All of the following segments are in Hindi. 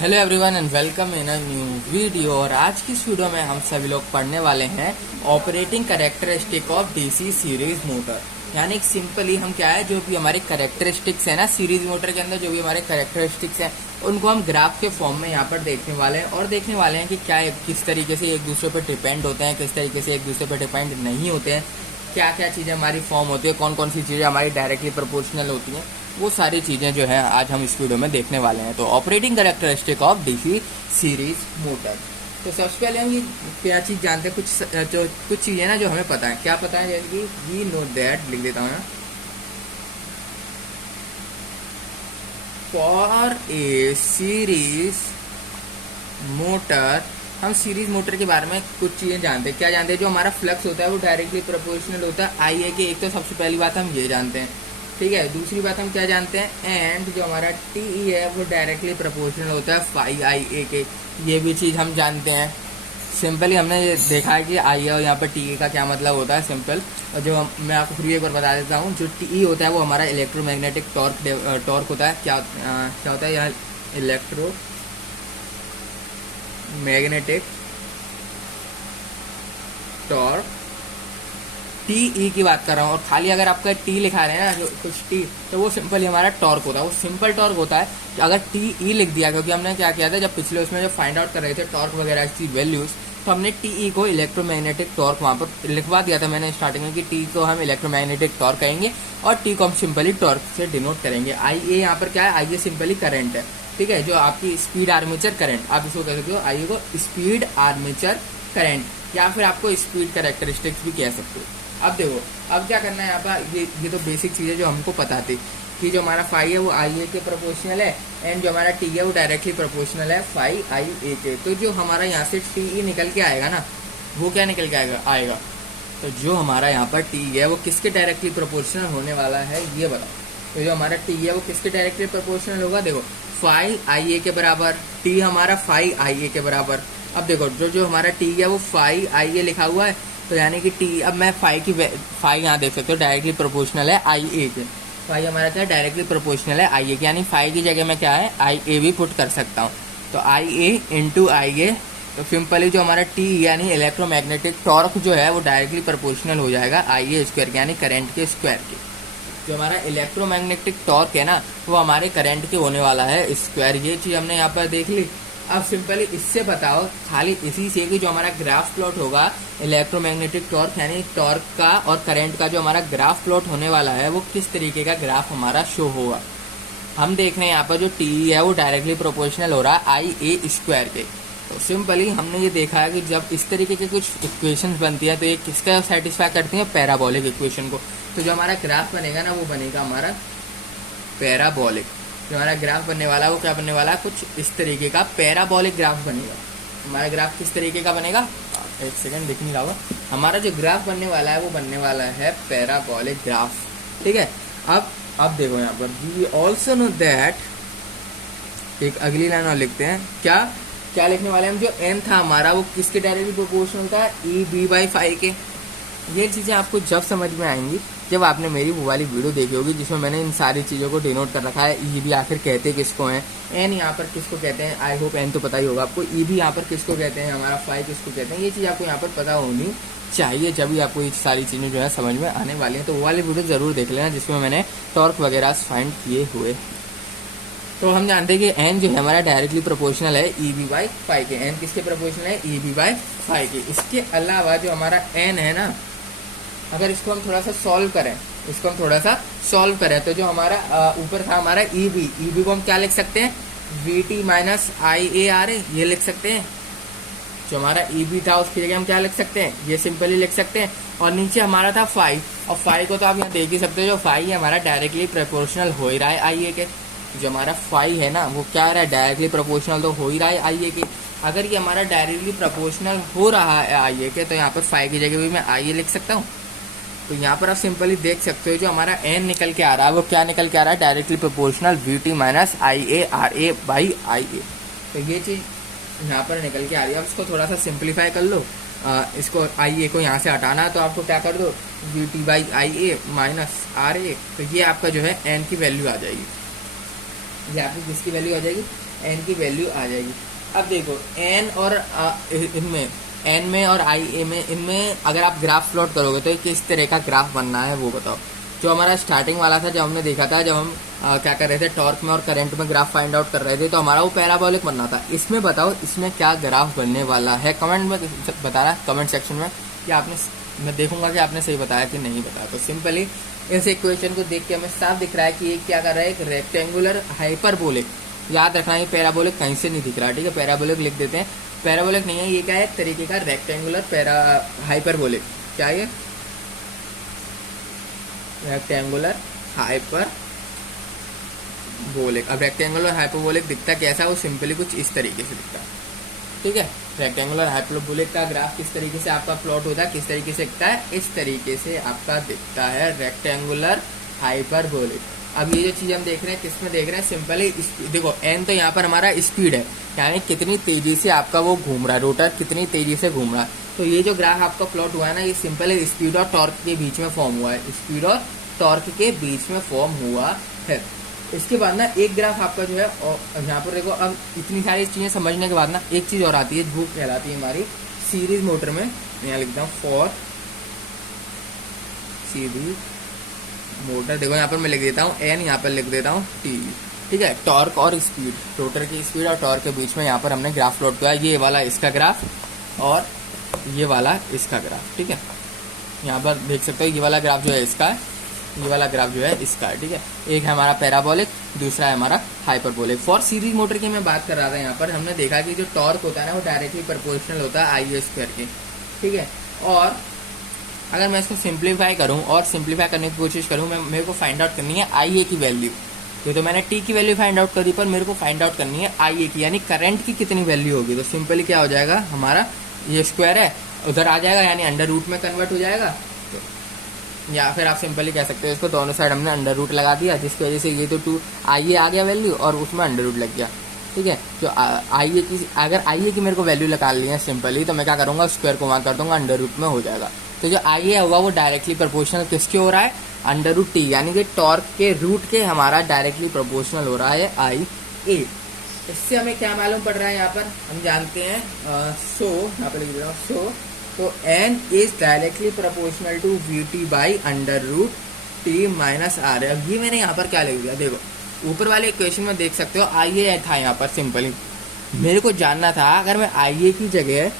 Hello everyone and welcome in a new video. और आज की इस वीडियो में हम सभी लोग पढ़ने वाले हैं operating characteristic of DC series motor. यानी सिंपली हम क्या है, जो भी हमारे कैरेक्टरिस्टिक्स है ना सीरीज मोटर के अंदर, जो भी हमारे कैरेक्टरिस्टिक्स हैं उनको हम ग्राफ के फॉर्म में यहाँ पर देखने वाले हैं और देखने वाले हैं कि क्या किस तरीके से एक दूसरे पर डिपेंड होते हैं, किस तरीके से एक दूसरे पर डिपेंड नहीं होते हैं, क्या क्या चीज़ें हमारी फॉर्म होती है, कौन कौन सी चीज़ें हमारी डायरेक्टली प्रोपोर्शनल होती हैं, वो सारी चीज़ें जो है आज हम इस वीडियो में देखने वाले हैं। तो operating characteristic of DC series motor. तो सबसे पहले हम ये क्या चीज़ जानते हैं, कुछ चीज़ें ना जो हमें पता है। क्या पता है? जैसे कि वी नो दैट, लिख देता हूँ ना, फॉर ए सीरीज मोटर। हम सीरीज मोटर के बारे में कुछ चीज़ें जानते हैं। क्या जानते हैं? जो हमारा फ्लक्स होता है वो डायरेक्टली प्रोपोर्शनल होता है आई ए के। एक तो सबसे पहली बात हम ये जानते हैं, ठीक है। दूसरी बात हम क्या जानते हैं, एंड जो हमारा टी ई है वो डायरेक्टली प्रोपोर्शनल होता है फाई आई ए के। ये भी चीज़ हम जानते हैं। सिंपली हमने ये देखा है कि आई ए और यहाँ पर टी ई का क्या मतलब होता है, सिंपल। और जो मैं आपको फिर एक बार बता देता हूँ, जो टी ई होता है वो हमारा इलेक्ट्रोमैग्नेटिक टॉर्क होता है। क्या होता है यहाँ? इलेक्ट्रो मैग्नेटिक टॉर्क, टी की बात कर रहा हूँ। और खाली अगर आपका टी लिखा रहे हैं ना, जो कुछ टी, तो वो सिंपल हमारा टॉर्क होता है। वो सिंपल टॉर्क होता है। अगर टी लिख दिया, क्योंकि हमने क्या किया था जब पिछले उसमें जब फाइंड आउट कर रहे थे टॉर्क वगैरह की वैल्यूज, तो हमने टी को इलेक्ट्रोमैग्नेटिक टॉर्क वहाँ पर लिखवा दिया था मैंने स्टार्टिंग में कि टी को हम इलेक्ट्रोमैग्नेटिक टॉर्क कहेंगे और टी को हम सिंपली टॉर्क से डिनोट करेंगे। आई ए यहाँ पर क्या है? आई ए सिंपली करंट है, ठीक है, जो आपकी स्पीड आर्मेचर करंट, आप इसको कह सकते हो आई को स्पीड आर्मेचर करंट, या फिर आपको स्पीड कैरेक्टरिस्टिक्स भी कह सकते हो। अब देखो, अब क्या करना है यहाँ पर, ये तो बेसिक चीज़ है जो हमको पता थी कि जो हमारा फाई है वो आई ए के प्रोपोर्शनल है, एंड जो हमारा टी है वो डायरेक्टली प्रोपोर्शनल है फाई आई ए के। तो जो हमारा यहाँ से टी निकल के आएगा ना, वो क्या निकल के आएगा, तो जो हमारा यहाँ पर टी है वो किसके डायरेक्टली प्रोपोर्शनल होने वाला है, ये बताओ। तो जो हमारा टी है वो किसके डायरेक्टली प्रोपोर्शनल होगा? देखो, फाई आई ए के बराबर, टी हमारा फाई आई ए के बराबर। अब देखो, जो हमारा टी है वो फाई आई ए लिखा हुआ है, तो यानी कि टी, अब मैं फाई यहाँ देख सकते हो डायरेक्टली प्रोपोर्शनल है आई ए के। फाई हमारा क्या डायरेक्टली प्रोपोर्शनल है आई ए के, यानी फाई की जगह मैं क्या है आई ए भी पुट कर सकता हूँ। तो आई ए इंटू आई ए, तो सिंपली जो हमारा टी यानी इलेक्ट्रोमैग्नेटिक टॉर्क जो है वो डायरेक्टली प्रोपोर्शनल हो जाएगा आई ए स्क्वायर, यानी करंट के स्क्वायर के। जो हमारा इलेक्ट्रोमैग्नेटिक टॉर्क है ना वो हमारे करंट के होने वाला है स्क्वायर। ये चीज़ हमने यहाँ पर देख ली। अब सिंपली इससे बताओ, खाली इसी से कि जो हमारा ग्राफ प्लॉट होगा इलेक्ट्रोमैग्नेटिक टॉर्क यानी टॉर्क का और करंट का, जो हमारा ग्राफ प्लॉट होने वाला है वो किस तरीके का ग्राफ हमारा शो होगा। हम देख रहे हैं यहाँ पर जो टी है वो डायरेक्टली प्रोपोर्शनल हो रहा है आई ए स्क्वायर के। तो सिंपली हमने ये देखा है कि जब इस तरीके के कुछ इक्वेशंस बनती है तो ये किसका सेटिस्फाई करती है? पैराबोलिक इक्वेशन को। तो जो हमारा ग्राफ बनेगा ना वो बनेगा हमारा पैराबोलिक। जो हमारा ग्राफ बनने वाला है वो क्या बनने वाला है? कुछ इस तरीके का पैराबोलिक ग्राफ बनेगा। हमारा ग्राफ किस तरीके का बनेगा? एक सेकेंड, दिख नहीं रहा होगा। हमारा जो ग्राफ बनने वाला है वो बनने वाला है पैराबोलिक ग्राफ, ठीक है। अब देखो यहाँ पर, वी ऑल्सो नो दैट, एक अगली लाइन और लिखते हैं। क्या लिखने वाले हम? जो एन था हमारा वो किसके डायरेक्टली प्रोपोर्शनल था? ई बी बाई फाई के। ये चीज़ें आपको जब समझ में आएंगी जब आपने मेरी वो वाली वीडियो देखी होगी जिसमें मैंने इन सारी चीज़ों को डिनोट कर रखा है। ई भी आखिर कहते किसको हैं, एन यहाँ पर किसको कहते हैं, आई होप एन तो पता ही होगा आपको। ई भी यहाँ पर किसको कहते हैं, हमारा फाई किसको कहते हैं, ये चीज़ आपको यहाँ पर पता होनी चाहिए। जब भी आपको ये सारी चीज़ें जो है समझ में आने वाली हैं, तो वो वाली वीडियो ज़रूर देख लेना जिसमें मैंने टॉर्क वगैरह फाइंड किए हुए। तो हम जानते हैं कि एन जो है हमारा डायरेक्टली प्रोपोर्शनल है ई बी बाई फाई के। एन किसके प्रोपोर्शनल है? ई बी बाई फाई के। इसके अलावा जो हमारा एन है ना, अगर इसको हम थोड़ा सा सॉल्व करें, तो जो हमारा ऊपर था हमारा ई बी को हम क्या लिख सकते हैं? V T minus I A R A, ये लिख सकते हैं। जो हमारा ई बी था उसकी जगह हम क्या लिख सकते हैं? ये सिंपली लिख सकते हैं। और नीचे हमारा था फाई, और फाई को तो आप यहाँ देख ही सकते हो, जो फाई है हमारा डायरेक्टली प्रोपोर्शनल हो ही रहा है आई ए के। जो हमारा फाई है ना वो क्या रहा है? डायरेक्टली प्रोपोर्शनल तो हो ही रहा है आई ए के। अगर ये हमारा डायरेक्टली प्रोपोर्शनल हो रहा है आई ए के, तो यहाँ पर फाई की जगह भी मैं आई ए लिख सकता हूँ। तो यहाँ पर आप सिंपली देख सकते हो जो हमारा एन निकल के आ रहा है वो क्या निकल के आ रहा है? Directly proportional V T minus I A R A by I A. तो ये चीज़ यहाँ पर निकल के आ रही है। अब इसको थोड़ा सा सिंप्लीफाई कर लो, इसको आई ए को यहाँ से हटाना है तो आपको क्या कर दो? V T by I A minus R A. तो ये आपका जो है एन की वैल्यू आ जाएगी। ये आपकी किसकी वैल्यू आ जाएगी? एन की वैल्यू आ जाएगी। अब देखो एन और इनमें एन में और आई ए में, इनमें अगर आप ग्राफ प्लॉट करोगे तो किस तरह का ग्राफ बनना है वो बताओ। जो हमारा स्टार्टिंग वाला था, जब हमने देखा था, जब हम क्या कर रहे थे, टॉर्क में और करंट में ग्राफ फाइंड आउट कर रहे थे, तो हमारा वो पैराबोलिक बनना था। इसमें बताओ इसमें क्या ग्राफ बनने वाला है, कमेंट में बताना, कमेंट सेक्शन में कि आपने, मैं देखूंगा कि आपने सही बताया कि नहीं बताया। तो सिंपली इस इक्वेशन को देख के हमें साफ दिख रहा है कि ये क्या कर रहा है, एक रेक्टेंगुलर हाइपरबोलिक, याद रखना ये पैराबोलिक कहीं से नहीं दिख रहा, ठीक है, पैराबोलिक लिख देते हैं, पैराबोलिक नहीं है ये, क्या है, एक तरीके का रेक्टेंगुलर हाइपरबोलिक, क्या है, रेक्टेंगुलर हाइपरबोलिक। अब रेक्टेंगुलर हाइपरबोलिक दिखता कैसा, वो सिंपली कुछ इस तरीके से दिखता है, ठीक है। रेक्टेंगुलर हाइपरबोलिक का ग्राफ किस तरीके से आपका प्लॉट होता है, किस तरीके से दिखता है, इस तरीके से आपका दिखता है रेक्टेंगुलर हाइपरबोलिक। अब ये जो चीज हम देख रहे हैं किसमें देख रहे हैं, सिंपली देखो एन तो यहाँ पर हमारा स्पीड है, यानी कितनी तेजी से आपका वो घूम रहा है, रोटर कितनी तेजी से घूम रहा है। तो ये जो ग्राफ आपका प्लॉट हुआ है ना, ये सिंपली स्पीड और टॉर्क के बीच में फॉर्म हुआ है, स्पीड और टॉर्क के बीच में फॉर्म हुआ है। इसके बाद ना एक ग्राफ आपका जो है, और यहाँ पर देखो, अब इतनी सारी चीजें समझने के बाद ना एक चीज और आती है, वो कहलाती है हमारी सीरीज मोटर में, यहाँ लिखता हूँ फॉर सीरीज मोटर। देखो यहाँ पर मैं लिख देता हूँ एन, यहाँ पर लिख देता हूँ टी, ठीक है। टॉर्क और स्पीड, रोटर की स्पीड और टॉर्क के बीच में यहाँ पर हमने ग्राफ प्लॉट किया, ये वाला इसका ग्राफ और ये वाला इसका ग्राफ, ठीक है। यहाँ पर देख सकते हो ये वाला ग्राफ जो है इसका है, ये वाला ग्राफ जो है इसका है, ठीक है। एक है हमारा पैराबोलिक, दूसरा है हमारा हाइपरबोलिक। फॉर सीरीज मोटर की मैं बात कर रहा था, यहाँ पर हमने देखा कि जो टॉर्क होता है ना, वो डायरेक्टली प्रोपोर्शनल होता है आई ए स्क्वायर के, ठीक है। और अगर मैं इसको सिंप्लीफाई करूं और सिंप्लीफाई करने की कोशिश करूं, मेरे को फाइंड आउट करनी है आई ए की वैल्यू। ये तो मैंने टी की वैल्यू फाइंड आउट करी, पर मेरे को फाइंड आउट करनी है आई ए की, यानी करंट की कितनी वैल्यू होगी। तो सिंपली क्या हो जाएगा, हमारा ये स्क्वायर है उधर आ जाएगा, यानी अंडर रूट में कन्वर्ट हो जाएगा। तो या फिर आप सिंपली कह सकते हो इसको, दोनों साइड हमने अंडर रूट लगा दिया, जिसकी वजह से ये तो टू आई ए आ गया वैल्यू और उसमें अंडर रूट लग गया, ठीक है। जो आई ए की, अगर आई ए की मेरे को वैल्यू निकालनी है सिंपली, तो मैं क्या करूंगा, स्क्वायर को वहां कर दूंगा, अंडर रूट में हो जाएगा। तो जो आई ए होगा वो डायरेक्टली प्रोपोर्शनल किसके हो रहा है, अंडर रूट टी, यानी कि टॉर्क के रूट के हमारा डायरेक्टली प्रोपोर्शनल हो रहा है आई ए। इससे हमें क्या मालूम पड़ रहा है, यहाँ पर हम जानते हैं सो, यहाँ पर लिख रहा हूँ सो, तो N is directly proportional to V T by under root T minus R. अब ये मैंने यहाँ पर क्या लिख दिया, देखो ऊपर वाले इक्वेशन में देख सकते हो आई ए था यहाँ पर, सिंपली मेरे को जानना था अगर मैं आई ए की जगह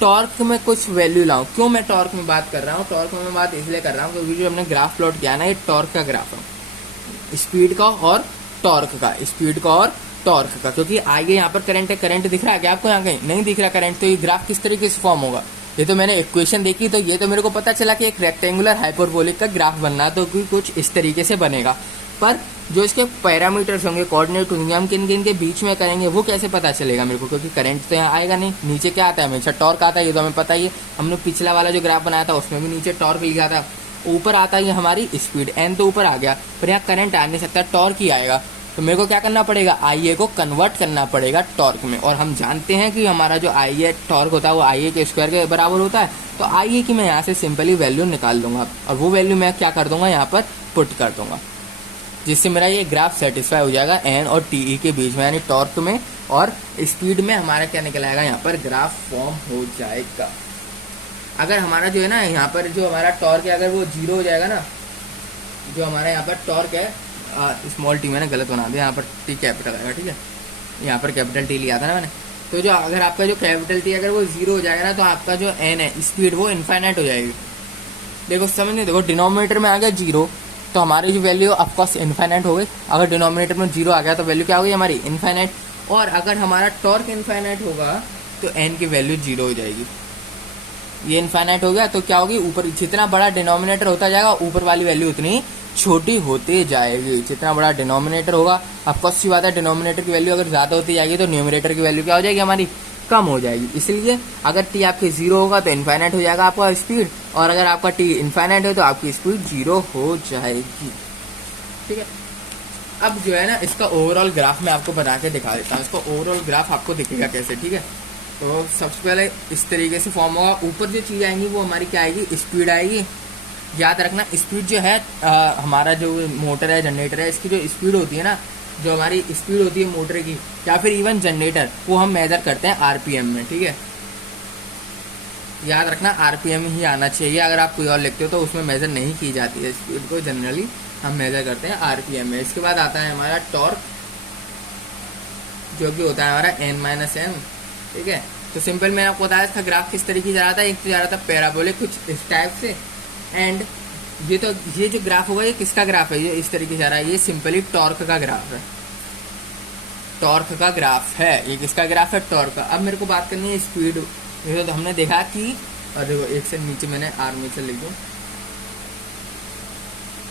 टॉर्क में कुछ वैल्यू लाऊं। क्यों मैं टॉर्क में बात कर रहा हूँ, टॉर्क में मैं बात इसलिए कर रहा हूँ क्योंकि जो हमने ग्राफ प्लॉट किया ना, ये टॉर्क का ग्राफ है, स्पीड का और टॉर्क का, स्पीड का और टॉर्क का। क्योंकि आगे यहाँ पर करंट है, करंट दिख रहा है क्या आपको, यहाँ कहीं नहीं दिख रहा करंट, तो ये ग्राफ किस तरीके से फॉर्म होगा। ये तो मैंने इक्वेशन देखी, तो ये तो मेरे को पता चला कि एक रेक्टेंगुलर हाइपरबोलिक का ग्राफ बनना है, तो कुछ इस तरीके से बनेगा। पर जो इसके पैरामीटर्स होंगे, कोऑर्डिनेट होंगे, हम किन किन के बीच में करेंगे वो कैसे पता चलेगा मेरे को, क्योंकि करंट तो यहाँ आएगा नहीं। नीचे क्या आता है, हमेशा टॉर्क आता है, ये तो हमें पता ही है, हमने पिछला वाला जो ग्राफ बनाया था उसमें भी नीचे टॉर्क लिखा था। ऊपर आता है हमारी स्पीड, एन तो ऊपर आ गया, पर यहाँ करंट आ नहीं सकता, टॉर्क ही आएगा। तो मेरे को क्या करना पड़ेगा, आई ए को कन्वर्ट करना पड़ेगा टॉर्क में। और हम जानते हैं कि हमारा जो आई ए टॉर्क होता है वो आई ए के स्क्वायर के बराबर होता है। तो आई ए की मैं यहाँ से सिंपली वैल्यू निकाल दूंगा, और वो वैल्यू मैं क्या कर दूंगा, यहाँ पर पुट कर दूंगा, जिससे मेरा ये ग्राफ सेटिस्फाई हो जाएगा एन और टीई के बीच में, यानी टॉर्क में और स्पीड में हमारा क्या निकल आएगा, यहाँ पर ग्राफ फॉर्म हो जाएगा। अगर हमारा जो है ना, यहाँ पर जो हमारा टॉर्क है अगर वो जीरो हो जाएगा ना, जो हमारा यहाँ पर टॉर्क है, स्मॉल टी मैंने गलत बना दिया, यहाँ पर टी कैपिटल आएगा, ठीक है, यहाँ पर कैपिटल टी लिया था ना मैंने। तो जो अगर आपका जो कैपिटल टी अगर वो जीरो हो जाएगा ना, तो आपका जो एन है स्पीड वो इनफाइनाइट हो जाएगी। देखो समझ नहीं, देखो डिनोमिनेटर में आ गया जीरो, तो हमारी जो वैल्यू ऑफकोर्स इनफाइनाइट हो गई। अगर डिनोमिनेटर में जीरो आ गया तो वैल्यू क्या होगी हमारी, इनफाइनाइट। और अगर हमारा टॉर्क इनफाइनाइट होगा तो एन की वैल्यू जीरो हो जाएगी। ये इनफाइनाइट हो गया तो क्या होगी, ऊपर जितना बड़ा डिनोमिनेटर होता जाएगा ऊपर वाली वैल्यू उतनी छोटी होती जाएगी। जितना बड़ा डिनोमिनेटर होगा, ऑफकोर्स सी बात है, डिनोमिनेटर की वैल्यू अगर ज्यादा होती जाएगी तो न्यूमरेटर की वैल्यू क्या हो जाएगी हमारी, कम हो जाएगी। इसलिए अगर टी आपके जीरो होगा तो इनफाइनाइट हो जाएगा आपका स्पीड, और अगर आपका टी इनफाइनाइट है तो आपकी स्पीड जीरो हो जाएगी, ठीक है। अब जो है ना, इसका ओवरऑल ग्राफ मैं आपको बना के दिखा देता हूँ। इसका ओवरऑल ग्राफ आपको दिखेगा कैसे, ठीक है। तो सबसे पहले इस तरीके से फॉर्म होगा। ऊपर जो चीज आएंगी वो हमारी क्या आएगी, स्पीड आएगी। याद रखना स्पीड जो है हमारा जो मोटर है, जनरेटर है, इसकी जो स्पीड होती है ना, जो हमारी स्पीड होती है मोटर की या फिर इवन जनरेटर, वो हम मेजर करते हैं आरपीएम में, ठीक है। याद रखना आरपीएम ही आना चाहिए, अगर आप कोई और लिखते हो तो उसमें मेजर नहीं की जाती है स्पीड को, जनरली हम मेजर करते हैं आरपीएम में। इसके बाद आता है हमारा टॉर्क, जो कि होता है हमारा n-m, ठीक है। तो सिंपल मैंने आपको बताया इसका ग्राफ किस तरीके से जा रहा था, एक तो जा रहा था पैराबोलिक कुछ इस टाइप से, एंड ये जो ग्राफ होगा ये किसका ग्राफ है, ये इस तरीके से जा रहा है, ये सिंपली टॉर्क का ग्राफ है, टॉर्क का ग्राफ है। ये किसका ग्राफ है, टॉर्क का। अब मेरे को बात करनी है स्पीड। तो हमने देखा कि, और देखो एक से नीचे मैंने आर्मेचर लिख दूं,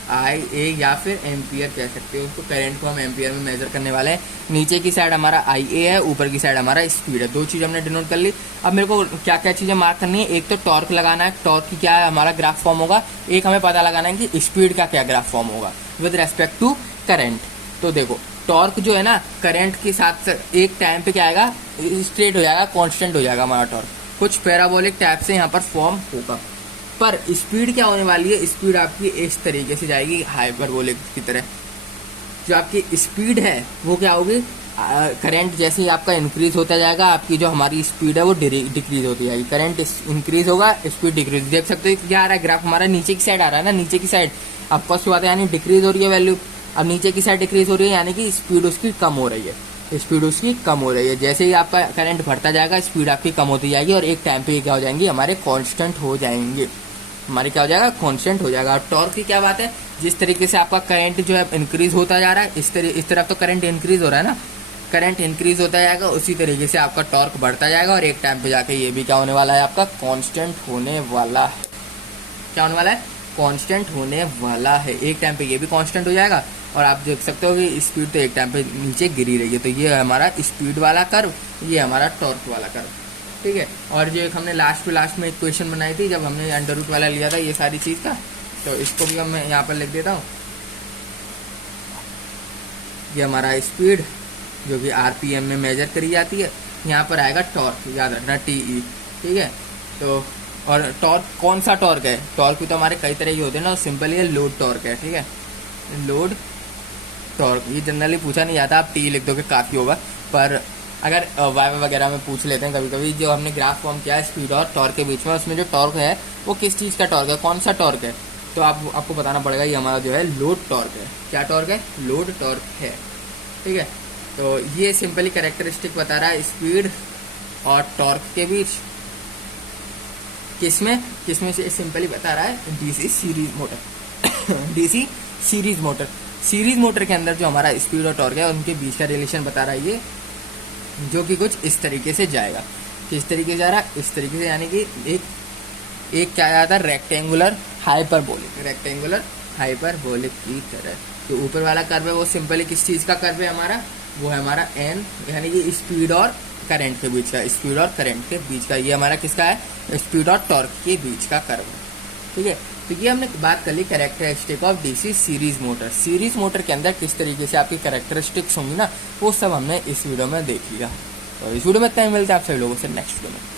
IA या फिर एम्पियर कह सकते हो उसको, करंट को हम एम्पियर में मेजर करने वाले हैं। नीचे की साइड हमारा IA है, ऊपर की साइड हमारा स्पीड है, दो चीज़ हमने डिनोट कर ली। अब मेरे को क्या क्या चीज़ें मार्क करनी है, एक तो टॉर्क लगाना है, टॉर्क की क्या है हमारा ग्राफ फॉर्म होगा, एक हमें पता लगाना है कि स्पीड का क्या ग्राफ फॉर्म होगा विद रेस्पेक्ट टू करंट। तो देखो टॉर्क जो है ना करंट के साथ एक टाइम पे क्या आएगा, स्ट्रेट हो जाएगा, कांस्टेंट हो जाएगा हमारा टॉर्क, कुछ पैराबोलिक टाइप से यहाँ पर फॉर्म होगा। पर स्पीड क्या होने वाली है, स्पीड आपकी इस तरीके से जाएगी हाइपरबोलिक की तरह। जो आपकी स्पीड है वो क्या होगी, करंट जैसे ही आपका इंक्रीज होता जाएगा, आपकी जो हमारी स्पीड है वो डिक्रीज होती जाएगी। करंट इंक्रीज होगा, स्पीड डिक्रीज। देख सकते हो क्या आ रहा है ग्राफ हमारा, नीचे की साइड आ रहा है ना, नीचे की साइड अब फर्स्ट बात है यानी डिक्रीज हो रही है वैल्यू, अब नीचे की साइड डिक्रीज हो रही है यानी कि स्पीड उसकी कम हो रही है, स्पीड उसकी कम हो रही है। जैसे ही आपका करंट बढ़ता जाएगा स्पीड आपकी कम होती जाएगी, और एक टाइम पे क्या हो जाएंगी, हमारे कांस्टेंट हो जाएंगे, हमारे क्या हो जाएगा, कांस्टेंट हो जाएगा। और टॉर्क की क्या बात है, जिस तरीके से आपका करंट जो है इंक्रीज होता जा रहा है, इस तरफ तो करंट इंक्रीज हो रहा है ना, करंट इंक्रीज होता जाएगा, उसी तरीके से आपका टॉर्क बढ़ता जाएगा, और एक टाइम पे जाके ये भी क्या होने वाला है, आपका कांस्टेंट होने वाला है। क्या होने वाला है, कांस्टेंट होने वाला है। एक टाइम पे ये भी कांस्टेंट हो जाएगा, और आप देख सकते हो कि स्पीड तो एक टाइम पे नीचे गिरी रही है। तो ये हमारा स्पीड वाला कर्व, ये हमारा टॉर्क वाला कर्व, ठीक है। और जो एक हमने लास्ट में एक क्वेश्चन बनाई थी जब हमने अंडर रूट वाला लिया था ये सारी चीज का, तो इसको भी मैं यहाँ पर लिख देता हूँ। ये हमारा स्पीड जो कि आरपीएम में मेजर करी जाती है, यहाँ पर आएगा टॉर्क, याद रखना TE, ठीक है। तो और टॉर्क कौन सा टॉर्क है, टॉर्क भी तो हमारे कई तरह के होते हैं ना, सिंपल ये लोड टॉर्क है, ठीक है, लोड टॉर्क। ये जनरली पूछा नहीं जाता, आप T लिख दोगे काफ़ी होगा, पर अगर वाई वगैरह में पूछ लेते हैं कभी कभी, जो हमने ग्राफ फॉर्म किया है स्पीड और टॉर्क के बीच में, उसमें जो टॉर्क है वो किस चीज़ का टॉर्क है, कौन सा टॉर्क है, तो आपको बताना पड़ेगा ये हमारा जो है लोड टॉर्क है। क्या टॉर्क है, लोड टॉर्क है, ठीक है। तो ये सिंपली कैरेक्टरिस्टिक बता रहा है स्पीड और टॉर्क के बीच, किसमें से सिंपली बता रहा है, DC series motor DC series motor के अंदर जो हमारा स्पीड और टॉर्क है उनके बीच का रिलेशन बता रहा है ये, जो कि कुछ इस तरीके से जाएगा। किस तरीके से जा रहा है, इस तरीके से, यानी कि एक क्या आता है, रेक्टेंगुलर हाइपरबोलिक की तरह। जो ऊपर वाला कर्व है वो सिंपली किस चीज़ का कर्व है हमारा, वो है हमारा n, यानी कि स्पीड और करंट के बीच का, स्पीड और करंट के बीच का, ये हमारा किसका है, स्पीड और टॉर्क के बीच का कर्व, ठीक है। तो ये हमने बात कर ली characteristic of DC series motor. Series motor के अंदर किस तरीके से आपकी कैरेक्टरिस्टिक्स होंगी ना, वो सब हमने इस वीडियो में देख लिया। तो इस वीडियो में इतना ही, मिलता है आप सभी लोगों से नेक्स्ट वीडियो में।